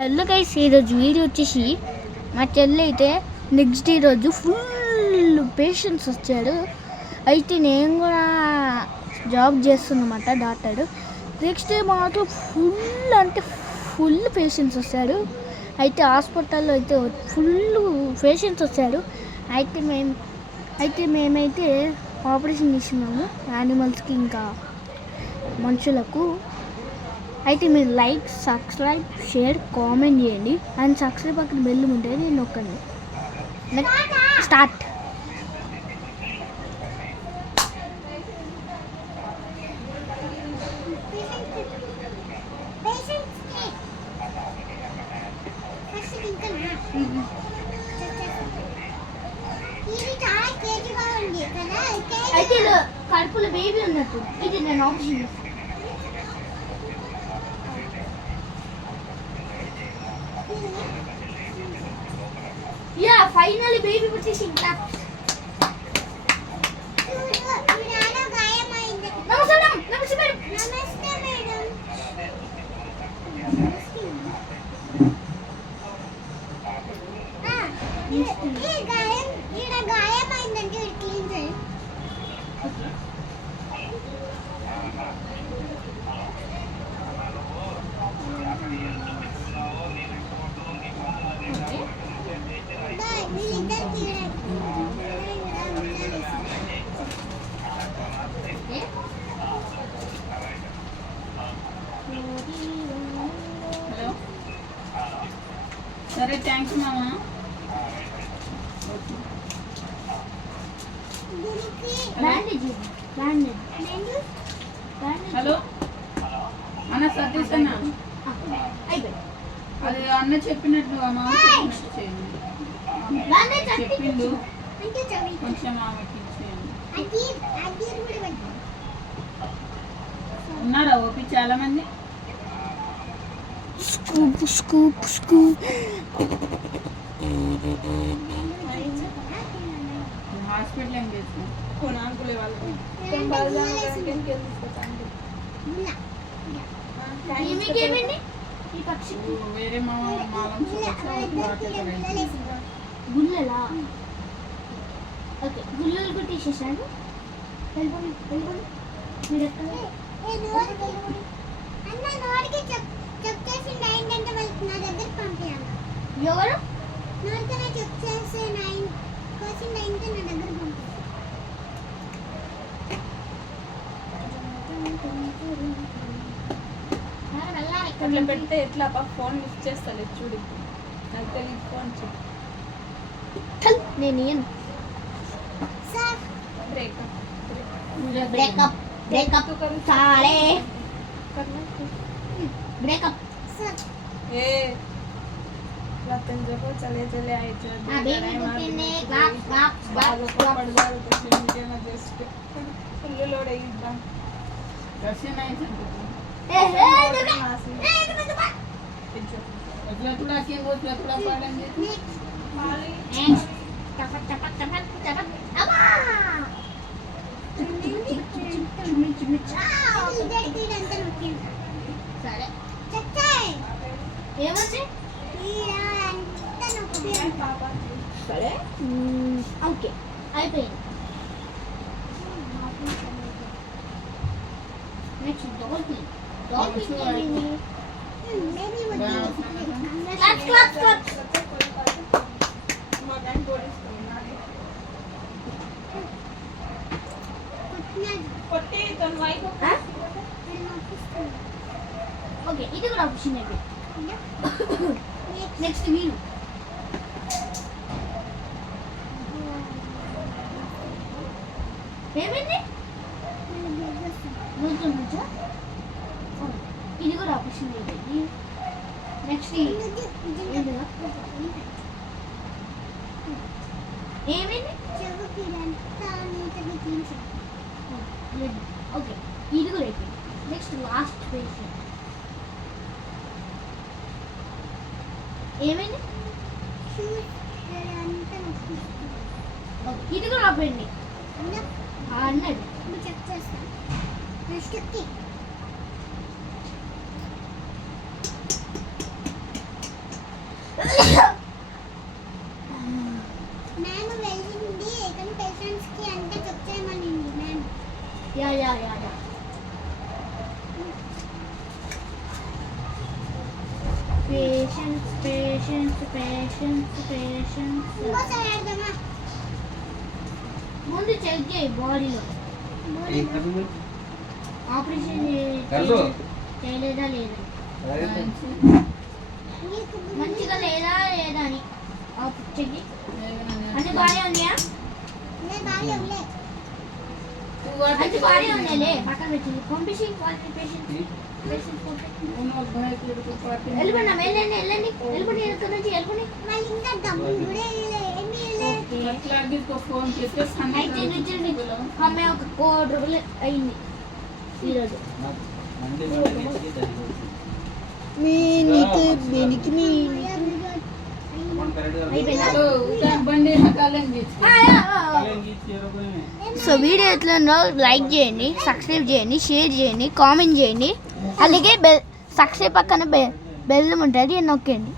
Hello guys, ఈరోజు video వచ్చేసి మా చెల్లి అయితే నెక్స్ట్ డే రోజు ఫుల్ పేషెంట్స్ వచ్చాడు. అయితే నేను కూడా జాబ్ చేస్తున్నమాట డాక్టర్. నెక్స్ట్ డే మాత్రం ఫుల్ అంటే ఫుల్ పేషెంట్స్ వచ్చాడు. అయితే హాస్పిటల్లో అయితే ఫుల్ పేషెంట్స్ వచ్చాడు. అయితే మేమైతే ఆపరేషన్ చేస్తున్నాము యానిమల్స్కి ఇంకా మనుషులకు. అయితే మీరు లైక్, సబ్స్క్రైబ్, షేర్, కామెంట్ చేయండి. అండ్ సబ్స్క్రైబ్ పక్కన బెల్ ఉంటుంది, నేను నొక్కండి. స్టార్ట్. అయితే కడుపులో బేబీ ఉన్నట్టు ఇది నేను ఆప్షన్. Yeah, finally baby వచ్చేసి ఇంకా. నమస్తే మేడం. సరే, థ్యాంక్స్ మామా. హలో అన్న, సతీష్ అన్న, అది అన్న చెప్పినట్టు మామ చెప్పినట్టు చేయండి. చెప్పిండు, కొంచెం ఆమెకి ఇచ్చేయండి. ఉన్నారా ఓపి చాలా మంది? హాస్పిటల్ ఏం చేస్తున్నాం? వేరే గుల్లలా ఓకే, గుల్లలు కూడా తీసేసాను. మీరు ఎవరు అట్లా పెడితే ఎట్లా ఫోన్ లిఫ్ట్ చేస్తాను చూడు. నాకు తెలియదు ఫోన్ చెప్పు. నేను బ్రేకప్ ब्रेकअप सारे ब्रेकअप ए रतन जब चले चले आए थे अभी ने क्लास बाग को पड़ गया तो मीडिया में जस्ट फुल लोड है एकदम कैसे नहीं ए अगला थोड़ा के वो थोड़ा पढ़ेंगे माली चपक चपक चपक चपक अबा ఏమంటే సరే ఓకే అయిపోయింది. నెక్స్ట్ డాల్ఫిన్ ఓకే, ఇది కూడా ఆప్షన్ అయితే. నెక్స్ట్ మీరు ఏమైంది? ఇది కూడా ఆప్షన్ అయితే. నెక్స్ట్ ఏమైంది? ఓకే, ఇది కూడా అయిపోయింది. నెక్స్ట్ లాస్ట్ పేజ్ ఏమైంది? ఇది కూడా ఆపండి అన్నాడు. నేను వెళ్ళింది కానీ పేషెంట్స్ కి అంటే చెప్తామని నేను యా పేషెంట్స్ ఇంకోసారి ఆడదామా ముందు చెక్ చేయి బాడీలో ఆపరేషన్ చేయలేదా లేదా నీకు మంచిగా లేదా అని చెక్ చేయి అన్ని బాగానే ఉన్నాయా నేను బాగా ఉలే అన్ని బాగానే ఉన్నాయిలే పక్కన పెట్టి పంపించి వాళ్ళని పేషెంట్ వెళ్ళిపోండి వెళ్ళండి ఇక్కడ నుంచి వెళ్ళిపోండి మళ్ళీ ఇంకా డబ్బులు ఎన్ని అయితే నుంచి అమ్మే ఒక 1 కోటి రూపాయలు అయింది ఈరోజు సో వీడియో ఎట్లా లైక్ చేయండి, సబ్స్క్రైబ్ చేయండి, షేర్ చేయండి, కామెంట్ చేయండి, అలాగే సబ్స్క్రైబ్ పక్కన బెల్ ఉంటుంది నొక్కండి.